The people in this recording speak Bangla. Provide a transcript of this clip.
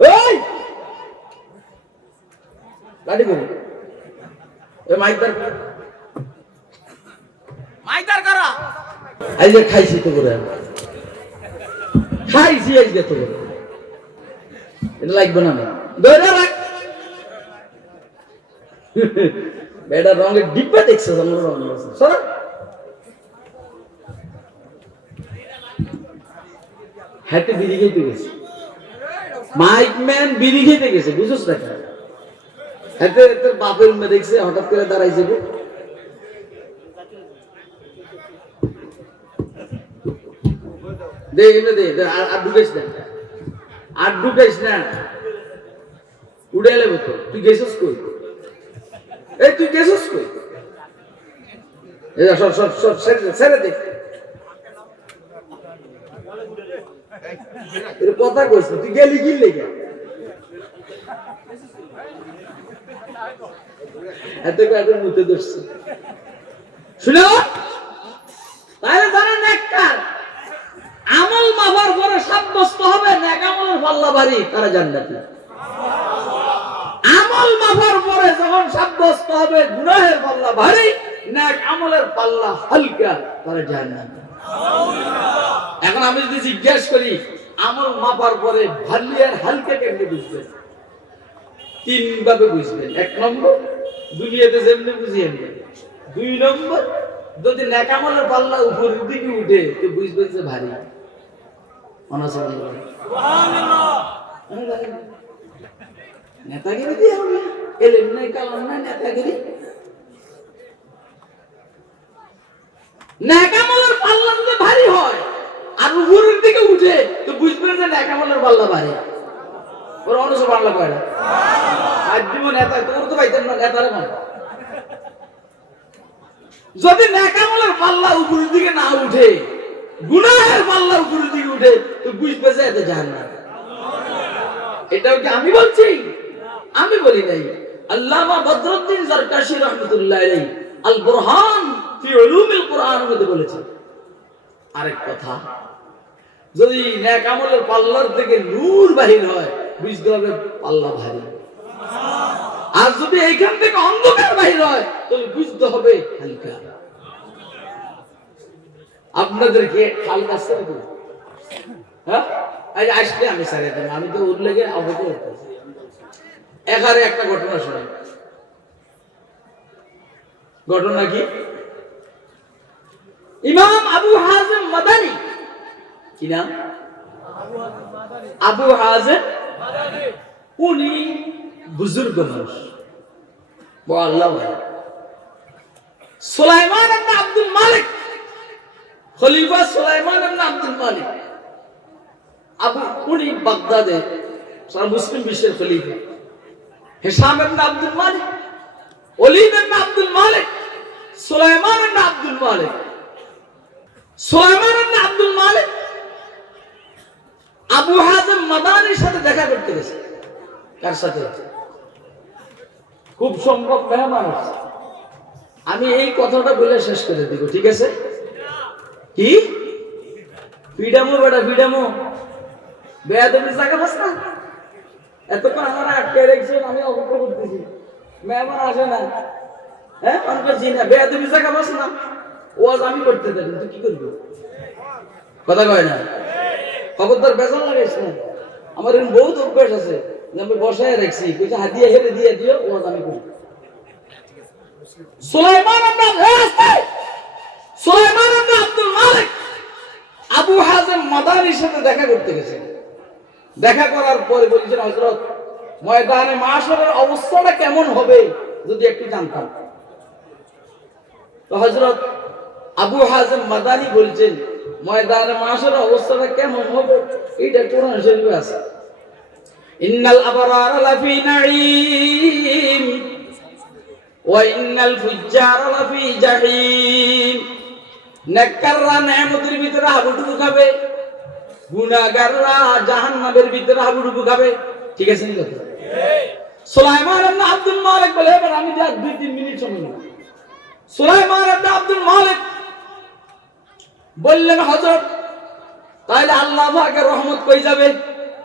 এই গাড়ি করে এ মাইকদার করা এই যে খাইছি তো করে খাইছি এই যে তো করে এটা লাগবে না না ধরে রাখ বেটা রঙের ডিব্বা দেখছো আমরা রং আছে সরা হাতে বিড়ি খেতে গেছে মাইক ম্যান বিড়ি খেতে গেছে বুঝছস না হাতে তোর বাপের মে দেখছে হঠাৎ করে দাঁড়াইছে গো দে এনে দে আর ঢুকাইস না উড়ে এলে তো তুই গেছিস কই এই তুই গেছিস কই এই সব ছেড়ে দে এর কথা কইছ তুই গেলি কি লাগা এত কাদের মুতে দছছে শুনো তাহলে জানেন নেককার আমল মাফার পরে সাব্যস্ত হবে নেক আমলের পাল্লা ভারী তারা জান্নাতি আমল মাফার পরে যখন সাব্যস্ত হবে গুনাহের পাল্লা ভারী নেক আমলের পাল্লা হালকা তারা জান্নাতি এখন আমি যদি জিজ্ঞেস করি আমল মাপার পরে ভারী আর হালকা কেমনে বুঝবেন তিন ভাবে বুঝবেন এক নম্বর দুনিয়াতে যেমনি বুঝিয়ে নেবেন দুই নম্বর যদি নেক আমলের পাল্লা উপরের দিকে উঠে তো বুঝবেন যে ভারী নেতাগিরি দিয়ে হবে এলেম নাই কালাম নাই নেতাগিরি নেক আমলের পাল্লা যদি ভারী হয় আর উপরের দিকে উঠে তো বুঝবেন যে নেক আমলের পাল্লা ভারী ওর অনস পাল্লা কয় না আজ জীবন নেতা তোর তো পাইতেন না নেতারে মন যদি নেক আমলের পাল্লা উপরের দিকে না উঠে গুনাহের পাল্লা উপরের দিকে উঠে তো বুঝবে যে এতে জাহান্নাম এটাও কি আমি বলছি আমি বলি নাই আল্লামা বদরুদ্দিন জারকাশী রাহমাতুল্লাহ আলাইহি আল বুরহান ফি উলুমিল কুরআন মধ্যে বলেছেন আরেক কথা যদি নেক আমলের পাল্লার থেকে নূর বাহির হয় বুঝতে হবে পাল্লা ভারী আর যদি এইখান থেকে অন্ধকার বাহির হয় তাহলে বুঝতে হবে হালকা আপনাদেরকে হালকা সারে দেব হ্যাঁ আজ আসলে আমি সারে দেব আমি তো ওর লেগে অবগত হতেছি এখানে একটা ঘটনা শোনাই ঘটনা কি ইমাম আবু হাজিম মাদানী কি নাম আবু হাজিম মাদানী উনি বুজুর্গ মানুষ বড় আল্লাহ সুলাইমান ইবনে আব্দুল মালিক খলিফা সুলাইমান ইবনে আব্দুল মালিক উনি বাগদাদে সারা মুসলিম বিশ্বের খলিফা Hisham ibn Abdul Malik Walid ইবনে আব্দুল মালিক সুলাইমান ইবনে আব্দুল মালিক সুলাইমান ইবনে আব্দুল মালিক আবু হাজিম মাদানীর সাথে দেখা করতে গেছে কার সাথে খুব সম্ভব মেহমান আছে আমি এই কথাটা বলে শেষ করে দিব ঠিক আছে কি ফিডামো বেটা ফিডামো বেয়াদবি জায়গা বস না এতক্ষণ আমার আটকে রেখেছেন আমি অপেক্ষা করতেছি মেহমান আসে না হ্যাঁ অনেক চিনা বেয়াদবি জায়গা বস না ওয়াজ আমি করতে দেন তুই কি করবি কথা কয় না খবরদার বেজাল লাগাইছ না আমার এরকম বহুত অভ্যাস আছে আমি বসায় রাখছি কিছু হাদিয়া হেরে দিয়ে দিও ওয়াজ আমি করি সুলাইমান ইবনে আব্দুল মালিক আবু হাজিম মাদানীর সাথে দেখা করতে গেছেন দেখা করার পরে বলেছেন হযরত ময়দানে মাশরের অবস্থাটা কেমন হবে যদি একটু জানতাম তো হযরত আবু হাজিম মাদানী বলছেন ময়দানে মাশরের অবস্থাটা কেমন হবে এটা কোরআন শরীফে আছে ইন্নাল আবরারা লাফি নাঈম ওয়া ইন্নাল ফুজ্জারা লাফি জাহিম নেককাররা নেয়ামতের ভিতরে হাবুডুবু খাবে গুনাহগাররা জাহান্নামের ভিতরে হাবুডুবু খাবে ঠিক আছে নি কথা সুলাইমান ইবনে আব্দুল মালিক বলে এবার আমি যা 2-3 মিনিট সময় নেব সুলাইমান ইবনে আব্দুল মালিক বললেন হযরত তাইলে আল্লাহ পাকের রহমত কই যাবে